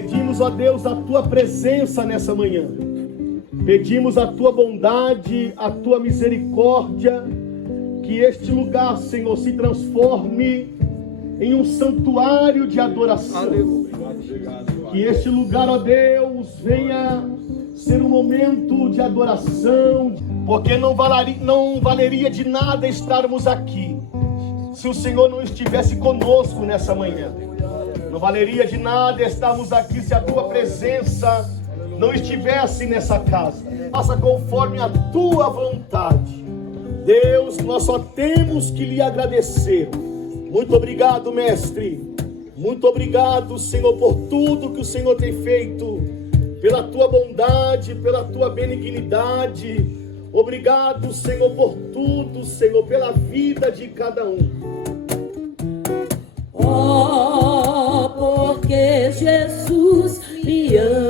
Pedimos, ó Deus, a Tua presença nessa manhã. Pedimos a Tua bondade, a Tua misericórdia, que este lugar, Senhor, se transforme em um santuário de adoração. Que este lugar, ó Deus, venha ser um momento de adoração, porque não valeria de nada estarmos aqui se o Senhor não estivesse conosco nessa manhã. Não valeria de nada estarmos aqui se a Tua presença não estivesse nessa casa. Faça conforme a Tua vontade. Deus, nós só temos que lhe agradecer. Muito obrigado, Mestre. Muito obrigado, Senhor, por tudo que o Senhor tem feito, pela Tua bondade, pela Tua benignidade. Obrigado, Senhor, por tudo, Senhor, pela vida de cada um. Oh, porque Jesus me ama,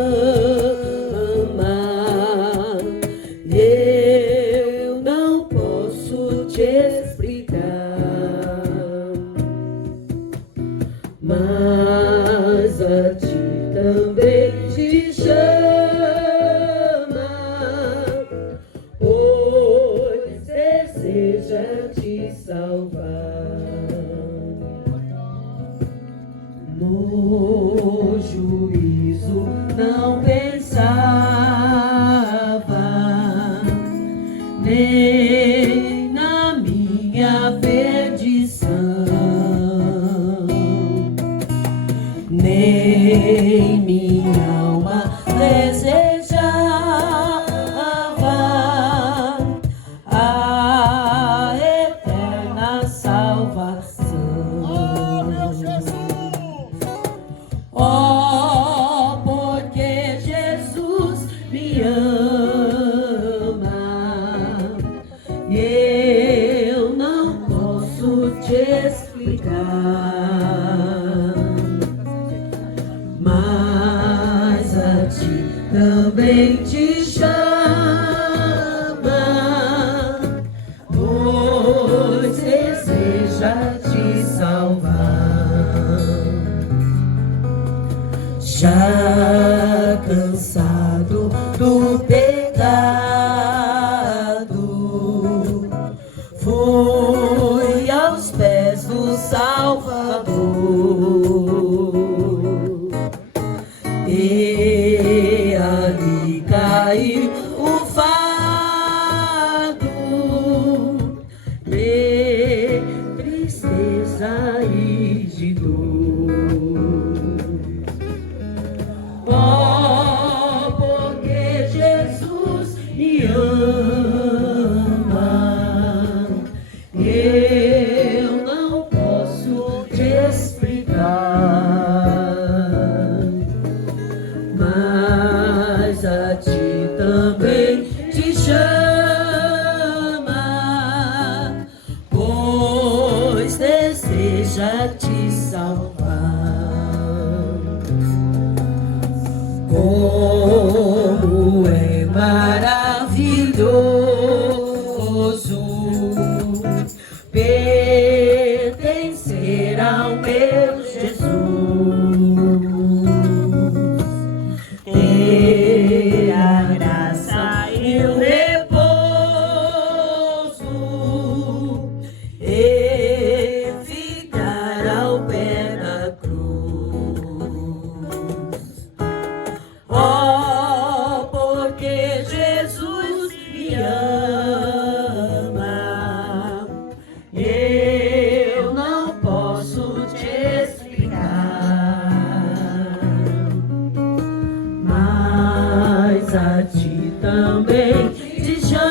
eu não posso te explicar, mas a ti também te chama, pois deseja te salvar. No juízo não pensava, nem na minha perdição, nem minha alma desejava a eterna salvação. Oh, porque Jesus me ama, eu não posso te explicar, mas a ti também te chama, pois deseja te salvar. Já cansado do pecado, fui aos pés do Salvador, e ali caiu o fardo, de tristeza e de dor. Oh, porque Jesus me ama, eu não posso te explicar, mas a ti também te chama, pois deseja te salvar. Como é maravilhoso pertencer ao meu Jesus, ter a graça e o repouso e ficar ao pé da cruz. Oh, porque Jesus me ama, eu não posso te explicar, mas a ti também te chama,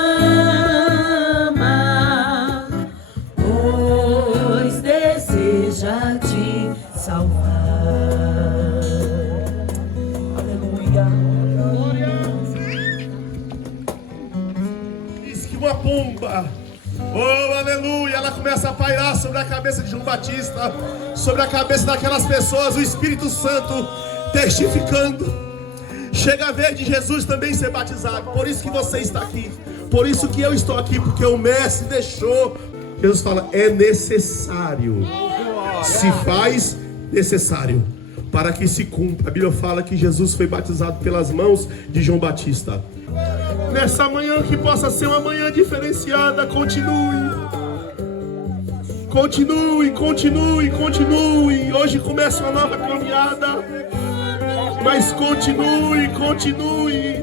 pois deseja te salvar. Diz que uma pomba, oh aleluia, ela começa a pairar sobre a cabeça de João Batista, sobre a cabeça daquelas pessoas, o Espírito Santo testificando. Chega a vez de Jesus também ser batizado. Por isso que você está aqui, por isso que eu estou aqui, porque o Mestre deixou. Jesus fala, é necessário, se faz necessário. para que se cumpra. A Bíblia fala que Jesus foi batizado pelas mãos de João Batista. Nessa manhã que possa ser uma manhã diferenciada, continue. Continue, continue, continue. Hoje começa uma nova caminhada, mas continue, continue.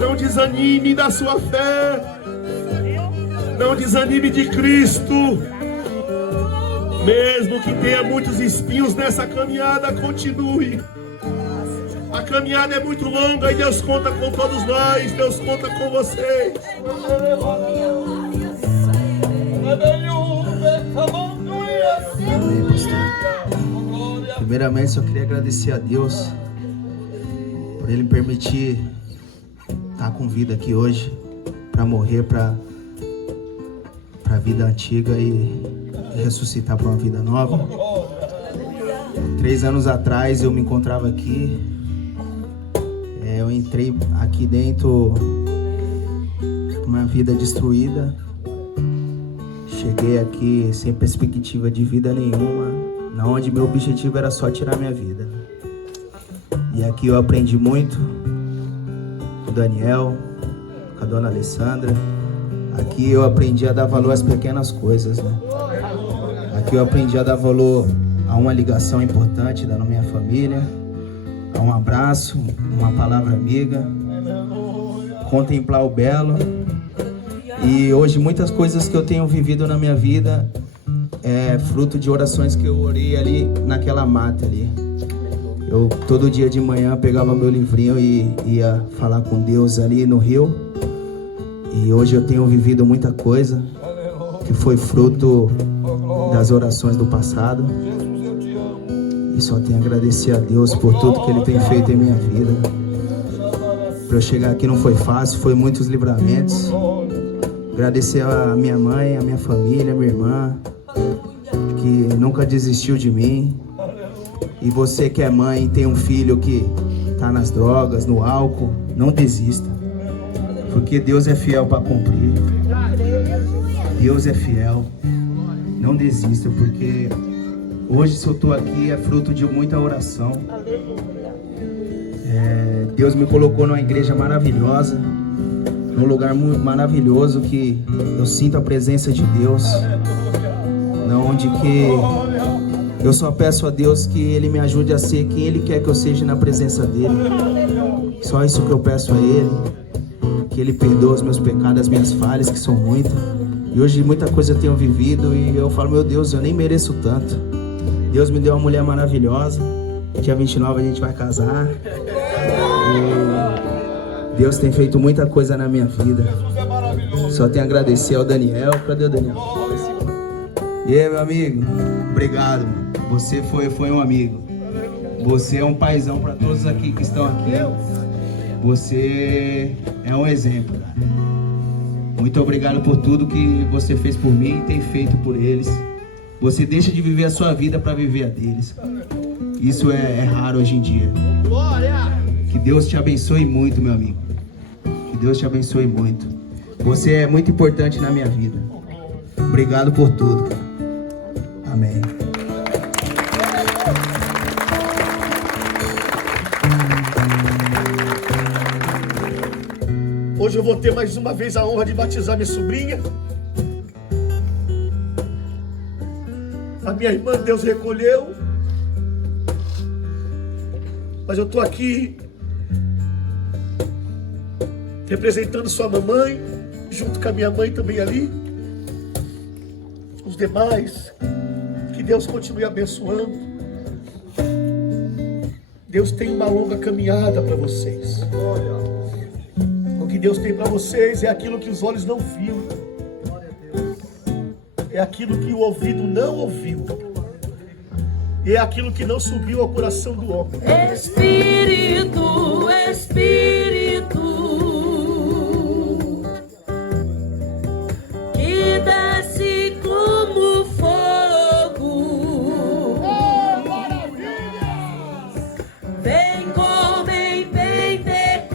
Não desanime da sua fé. Não desanime de Cristo. Mesmo que tenha muitos espinhos nessa caminhada, continue. A caminhada é muito longa e Deus conta com todos nós. Deus conta com vocês. Amém, pastor. Primeiramente, só queria agradecer a Deus por Ele me permitir estar com vida aqui hoje, para morrer para a vida antiga e ressuscitar para uma vida nova. 3 anos atrás eu me encontrava aqui, eu entrei aqui dentro com uma vida destruída. Cheguei aqui sem perspectiva de vida nenhuma, onde meu objetivo era só tirar minha vida. E aqui eu aprendi muito com o Daniel, com a dona Alessandra. Aqui eu aprendi a dar valor às pequenas coisas, né? Aqui eu aprendi a dar valor a uma ligação importante da minha família, a um abraço, uma palavra amiga, contemplar o belo. E hoje muitas coisas que eu tenho vivido na minha vida é fruto de orações que eu orei ali naquela mata ali. Eu todo dia de manhã pegava meu livrinho e ia falar com Deus ali no rio. E hoje eu tenho vivido muita coisa que foi fruto das orações do passado. E só tenho a agradecer a Deus por tudo que Ele tem feito em minha vida. Para eu chegar aqui não foi fácil, foi muitos livramentos. Agradecer a minha mãe, a minha família, a minha irmã, que nunca desistiu de mim. E você que é mãe e tem um filho que está nas drogas, no álcool, não desista. Porque Deus é fiel para cumprir. Deus é fiel. Não desista, porque hoje se eu estou aqui é fruto de muita oração. Deus me colocou numa igreja maravilhosa, num lugar muito maravilhoso que eu sinto a presença de Deus, onde que eu só peço a Deus que Ele me ajude a ser quem Ele quer que eu seja na presença dEle. Só isso que eu peço a Ele, que Ele perdoe os meus pecados, as minhas falhas, que são muitas. E hoje muita coisa eu tenho vivido e eu falo, meu Deus, eu nem mereço tanto. Deus me deu uma mulher maravilhosa, dia 29 a gente vai casar. E Deus tem feito muita coisa na minha vida. Só tenho a agradecer ao Daniel. Cadê o Daniel? E aí, meu amigo? Obrigado. Você foi um amigo. Você é um paizão para todos aqui que estão aqui. Você é um exemplo. Muito obrigado por tudo que você fez por mim e tem feito por eles. Você deixa de viver a sua vida para viver a deles. Isso é raro hoje em dia. Que Deus te abençoe muito, meu amigo. Que Deus te abençoe muito. Você é muito importante na minha vida. Obrigado por tudo, cara. Amém. Hoje eu vou ter mais uma vez a honra de batizar minha sobrinha. A minha irmã Deus recolheu. Mas eu estou aqui representando sua mamãe, junto com a minha mãe também ali. Os demais, que Deus continue abençoando. Deus tem uma longa caminhada para vocês. O que Deus tem para vocês é aquilo que os olhos não viram. É aquilo que o ouvido não ouviu. E é aquilo que não subiu ao coração do homem. Espírito, Espírito, que desce como fogo, vem como em Pentecoste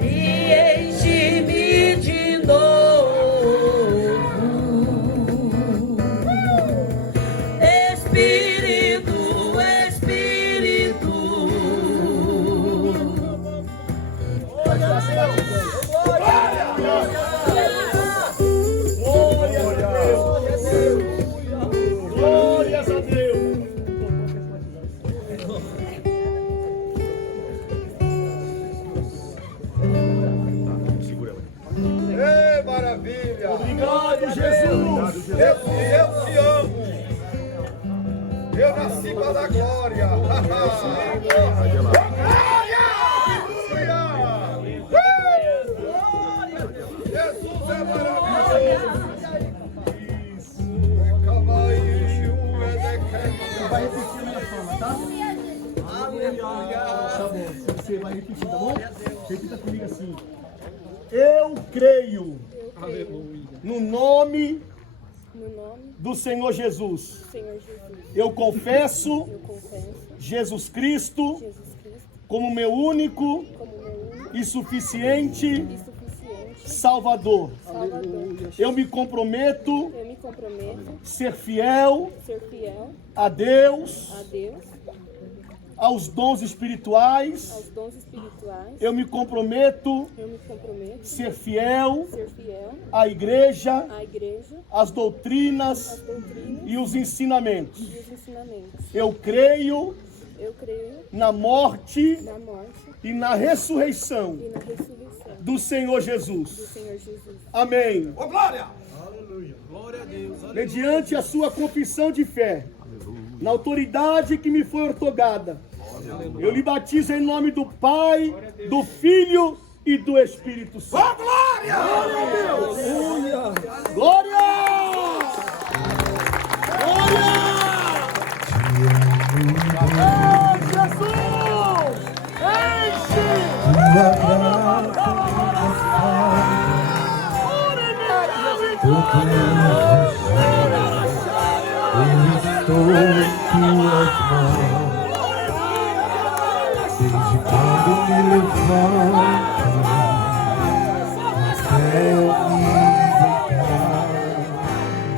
e enche-me de novo. pra cima da glória. Jesus é maravilhoso. Você vai repetir a minha fala, tá? Aleluia. Tá bom, você vai repetir, tá bom? Repita comigo assim. Eu creio no nome do Senhor Jesus. Eu confesso Jesus Cristo como meu único e suficiente Salvador. Eu me comprometo ser fiel a Deus, aos dons espirituais. Eu me comprometo ser fiel à igreja, às doutrinas e os ensinamentos. Eu creio na morte e na ressurreição do Senhor Jesus. Amém. Ô, glória! Mediante a sua confissão de fé, na autoridade que me foi outorgada, eu lhe batizo em nome do Pai, do Filho e do Espírito Santo. Ô, glória! Glória a Deus! Glória! Glória! Ei, Jesus! Estou em tuas mãos, desde quando me levanto até eu me deitar,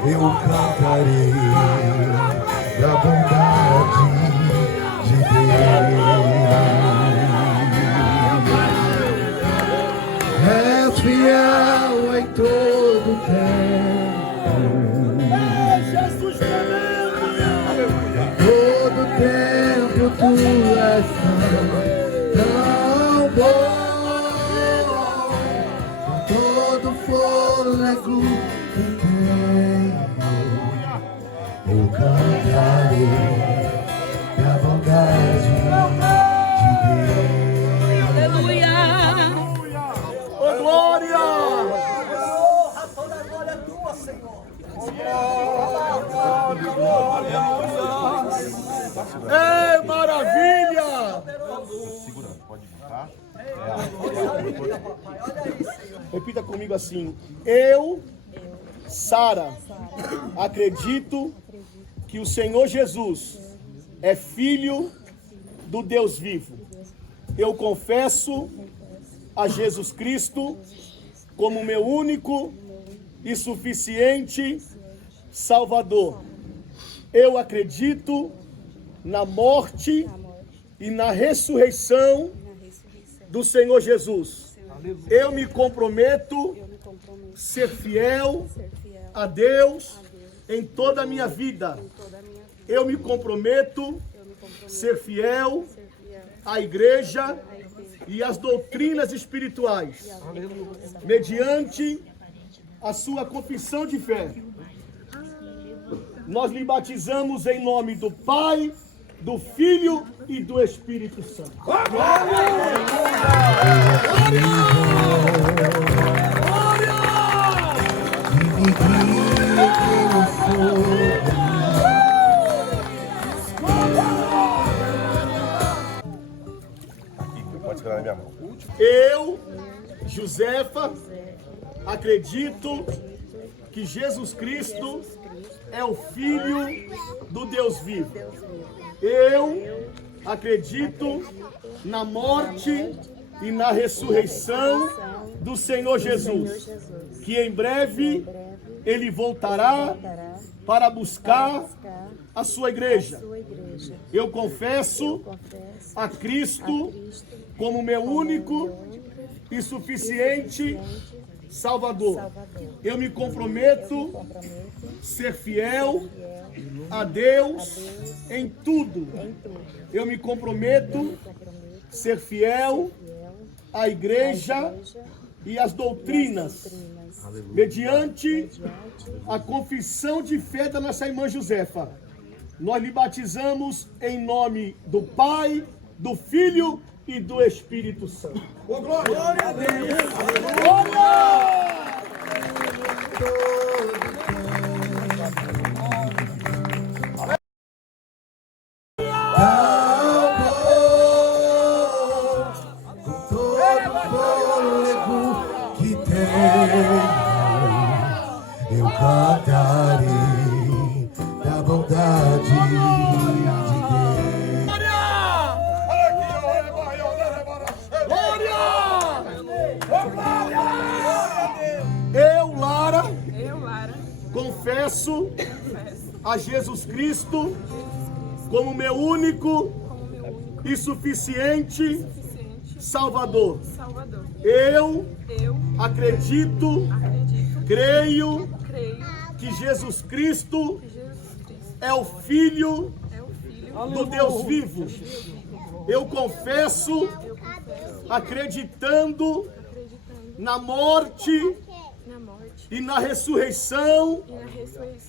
eu cantarei da bondade de Deus. És fiel em todo tempo. Tu és tão bom, com todo fôlego que tenho, eu cantarei da bondade de Deus. Aleluia! Ô, glória! Toda a glória é tua, Senhor. Ei, maravilha! Segurando, pode voltar. Repita comigo assim. Eu, Sara, acredito que o Senhor Jesus é Filho do Deus vivo. Eu confesso a Jesus Cristo como meu único e suficiente Salvador. Eu acredito na morte e na ressurreição do Senhor Jesus. Eu me comprometo ser fiel a Deus em toda a minha vida. Eu me comprometo ser fiel à igreja e às doutrinas espirituais, mediante a sua confissão de fé. Nós lhe batizamos em nome do Pai, do Filho e do Espírito Santo. Aqui, pode segurar na minha mão. Eu, Josefa, acredito que Jesus Cristo é o Filho do Deus vivo. Eu acredito na morte e na ressurreição do Senhor Jesus, que em breve Ele voltará para buscar a sua igreja. Eu confesso a Cristo como meu único e suficiente Salvador. Eu me comprometo ser fiel a Deus em tudo. Eu me comprometo ser fiel à igreja e às doutrinas, mediante a confissão de fé da nossa irmã Josefa. Nós lhe batizamos em nome do Pai, do Filho e do Espírito Santo. Glória a Deus. Eu cantarei da bondade de Deus. Eu, Lara, confesso a Jesus Cristo como meu único e suficiente Salvador. Eu acredito, creio que Jesus Cristo é o Filho do Deus vivo. Eu confesso, acreditando na morte e na ressurreição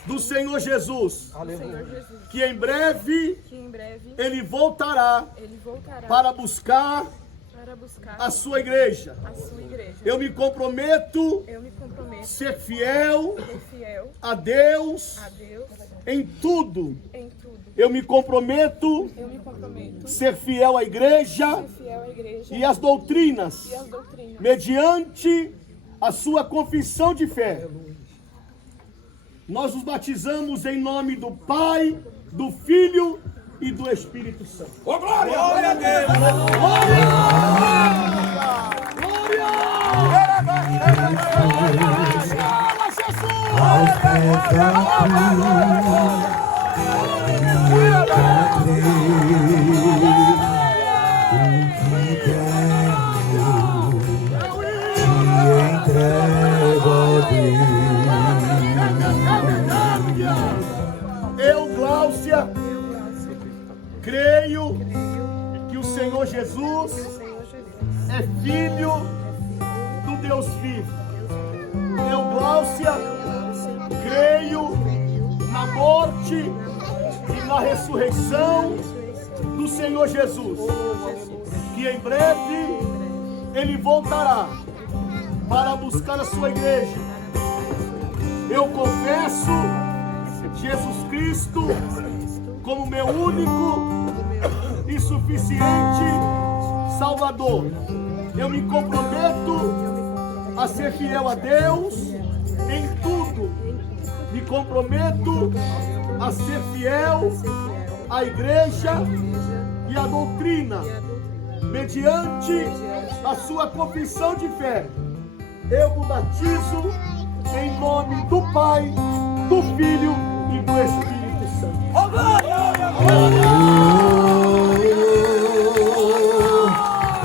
do Senhor Jesus, que em breve Ele voltará para buscar a sua igreja. Eu me comprometo ser fiel a Deus em tudo. Eu me comprometo ser fiel à igreja e às doutrinas, mediante a sua confissão de fé. Nós os batizamos em nome do Pai, do Filho e do Espírito Santo. Glória a Deus. Eu, Gláucia, creio que o Senhor Jesus é Filho do Deus vivo. Eu, Gláucia, creio na morte e na ressurreição do Senhor Jesus, que em breve Ele voltará para buscar a sua igreja. Eu confesso Jesus Cristo como meu único e suficiente Salvador. Eu me comprometo a ser fiel a Deus em tudo. Me comprometo a ser fiel à igreja e à doutrina, mediante a sua confissão de fé. Eu me batizo em nome do Pai, do Filho e do Espírito Santo.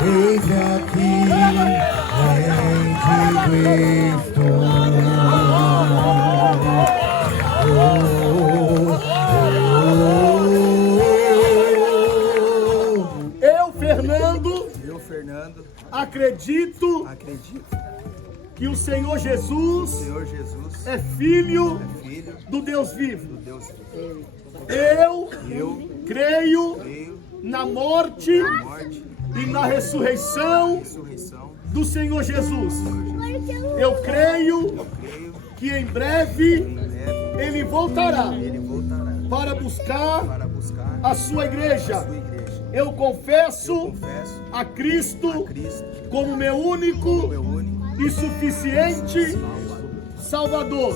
Eis aqui, em Cristo. Eu, Fernando, acredito que o Senhor Jesus é filho do Deus vivo. Eu creio na morte e na ressurreição do Senhor Jesus. Eu creio que em breve Ele voltará para buscar a sua igreja. Eu confesso a Cristo como meu único e suficiente Salvador.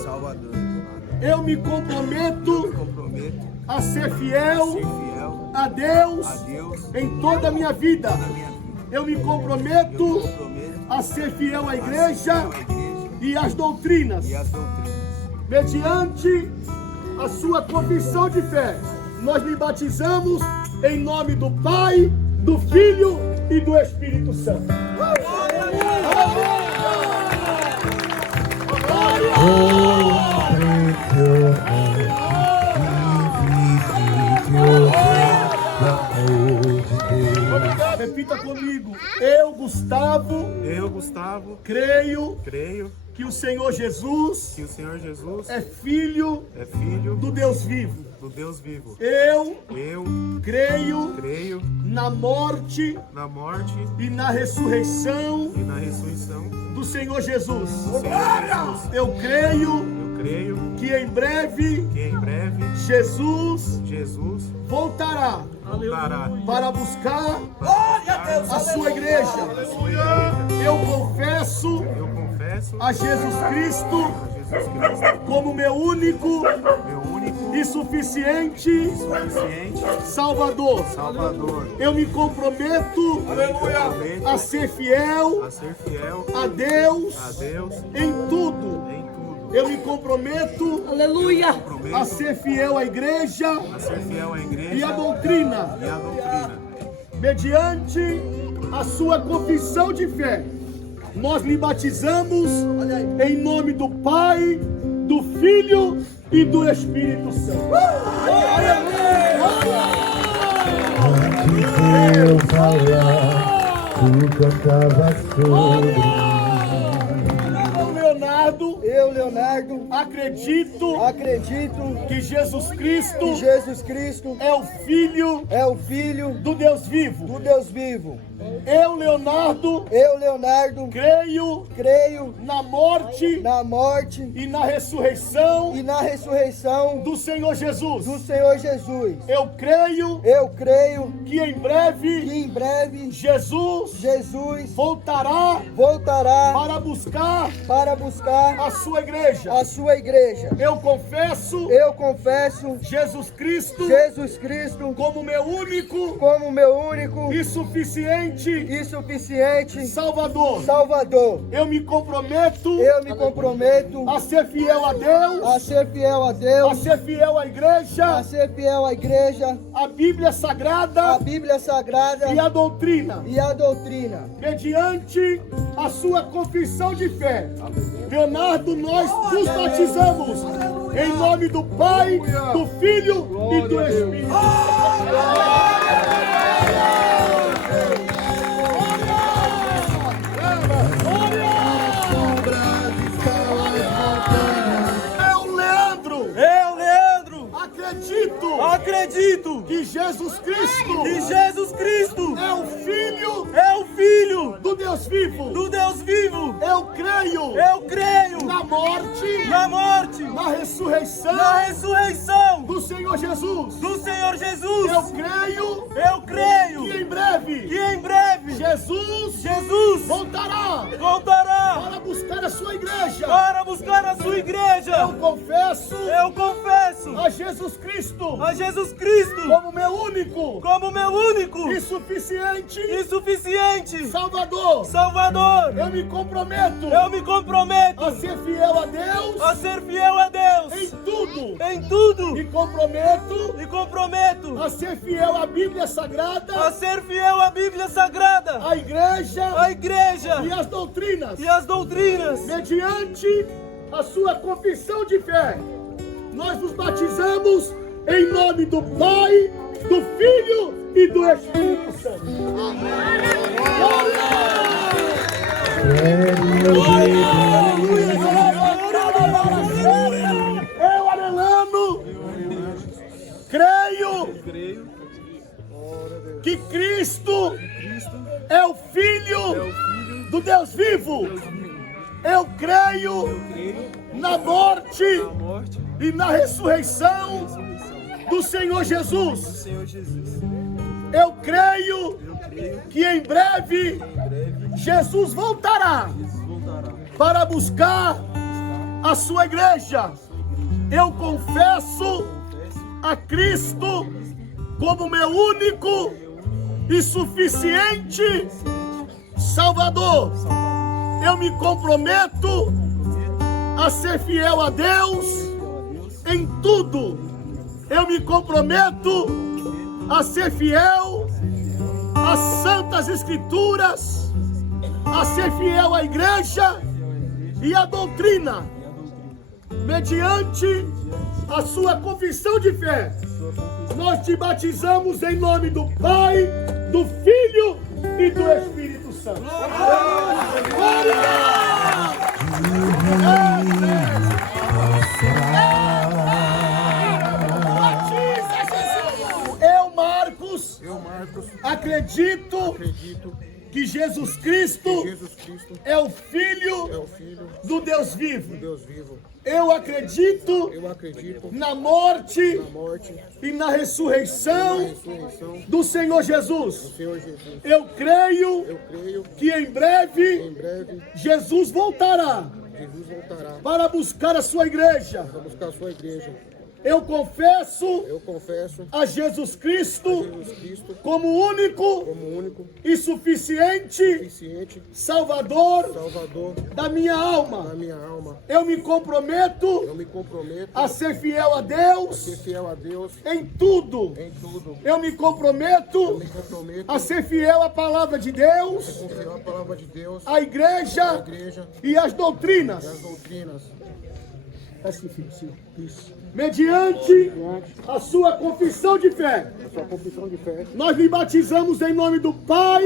Eu me comprometo a ser fiel a Deus em toda a minha vida. Eu me comprometo a ser fiel à igreja e às doutrinas, mediante a sua confissão de fé. Nós lhe batizamos em nome do Pai, do Filho e do Espírito Santo. Repita comigo. Eu, Gustavo, creio que o Senhor Jesus é filho do Deus vivo. do Deus vivo. Eu Eu creio creio na morte na morte e na ressurreição e na ressurreição do Senhor Jesus. do Senhor Jesus. Eu creio Eu creio que em breve que em breve Jesus Jesus voltará voltará para buscar Glória a Deus, a sua aleluia. igreja. a sua igreja. Eu confesso Eu confesso a Jesus Cristo a Jesus Cristo como meu único meu único e suficiente e suficiente Salvador. Salvador. Eu me comprometo Prometo a ser fiel a ser fiel a Deus a Deus em tudo. em tudo. Eu me comprometo Aleluia. Prometo a ser fiel à igreja a ser fiel à igreja e à doutrina, e à doutrina. mediante a sua confissão de fé. Nós lhe batizamos em nome do Pai, do Filho e do Espírito Santo. Antes de eu falar, tu cantavas sobre mim. Eu, Leonardo, acredito que Jesus Cristo é o Filho do Deus vivo. Eu, Leonardo, creio na morte e na ressurreição do Senhor Jesus. Eu creio que em breve Jesus voltará para buscar a sua igreja. Eu confesso Jesus Cristo como meu único e suficiente Salvador. Eu me comprometo a ser fiel a Deus, a ser fiel à igreja, a Bíblia Sagrada e a doutrina, mediante a sua confissão de fé. Leonardo, nós nos batizamos em nome do Pai, do Filho e do Espírito Santo. Eu, Leandro, acredito que Jesus Cristo é o Filho do Deus vivo. Eu creio na morte, na ressurreição do Senhor Jesus. Eu creio que em breve Jesus voltará para buscar a sua igreja. Eu confesso a Jesus Cristo como meu único e suficiente Salvador. Eu me comprometo a ser fiel a Deus em tudo e comprometo a ser fiel à Bíblia Sagrada, a igreja e as doutrinas, mediante a sua confissão de fé. Nós nos batizamos em nome do Pai, do Filho e do Espírito Santo. Eu, Arelano, creio que Cristo é o Filho do Deus vivo. Eu creio na morte e na ressurreição do Senhor Jesus. Eu creio que em breve Jesus voltará para buscar a sua igreja. Eu confesso a Cristo como meu único e suficiente Salvador. Eu me comprometo a ser fiel a Deus em tudo. Eu me comprometo a ser fiel às Santas Escrituras, a ser fiel à igreja e à doutrina, mediante a sua confissão de fé. Nós te batizamos em nome do Pai, do Filho e do Espírito Santo. Glória! Marcos, acredito que Jesus Cristo é o Filho do Deus vivo. Eu acredito na morte e na ressurreição do Senhor Jesus. Eu creio que em breve Jesus voltará para buscar a sua igreja. Eu confesso a Jesus Cristo como único e suficiente Salvador da minha alma. Eu me comprometo a ser fiel a Deus em tudo. Eu me comprometo a ser fiel à palavra de Deus, à igreja e às doutrinas. Assim, filho, sim. Isso. Mediante a sua confissão de fé, nós lhe batizamos em nome do Pai,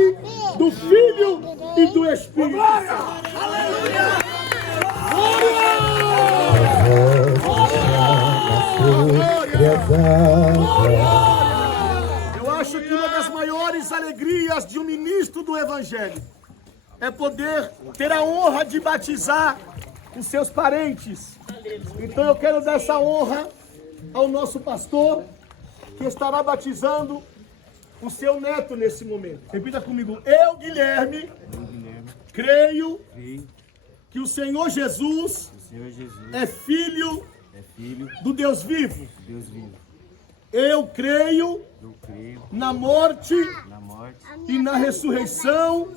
do Filho e do Espírito Santo. Aleluia! Eu acho que uma das maiores alegrias de um ministro do Evangelho é poder ter a honra de batizar os seus parentes. Então eu quero dar essa honra ao nosso pastor, que estará batizando o seu neto nesse momento. Repita comigo. Eu, Guilherme, creio que o Senhor Jesus é filho do Deus vivo. Eu creio na morte e na ressurreição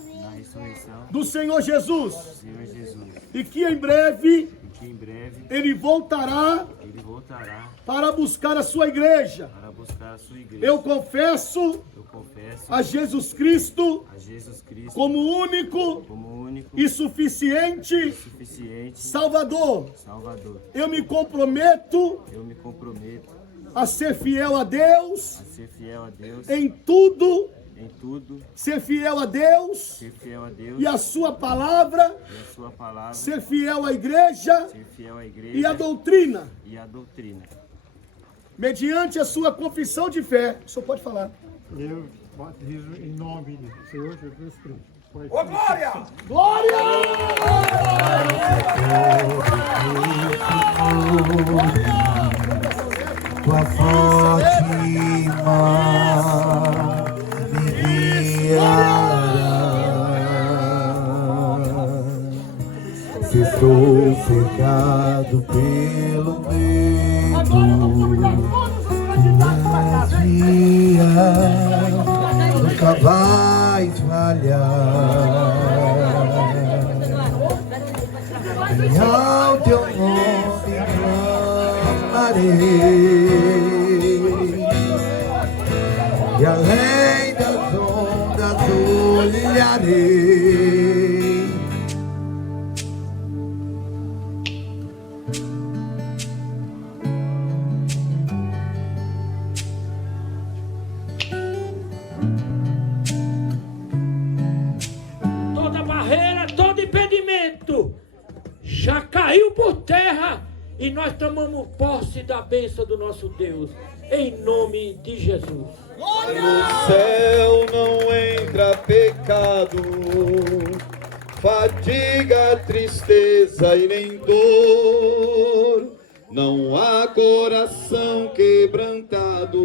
do Senhor Jesus. E que em breve ele voltará para buscar a sua igreja. Eu confesso a Jesus Cristo como único e suficiente Salvador. Eu me comprometo a ser fiel a Deus em tudo. Ser fiel a Deus e a sua palavra, ser fiel à igreja e à doutrina. Mediante a sua confissão de fé, o senhor pode falar. Eu batizo em nome do Senhor Jesus Cristo. Ô, glória! Glória! Tua forte mão se sou cercado pelo medo, nunca vais falhar. E ao teu nome clamarei, e além das ondas olharei. Toda barreira, todo impedimento já caiu por terra e nós tomamos posse da bênção do nosso Deus, em nome de Jesus. No céu não entra pecado, fadiga, tristeza e nem dor. Não há coração quebrantado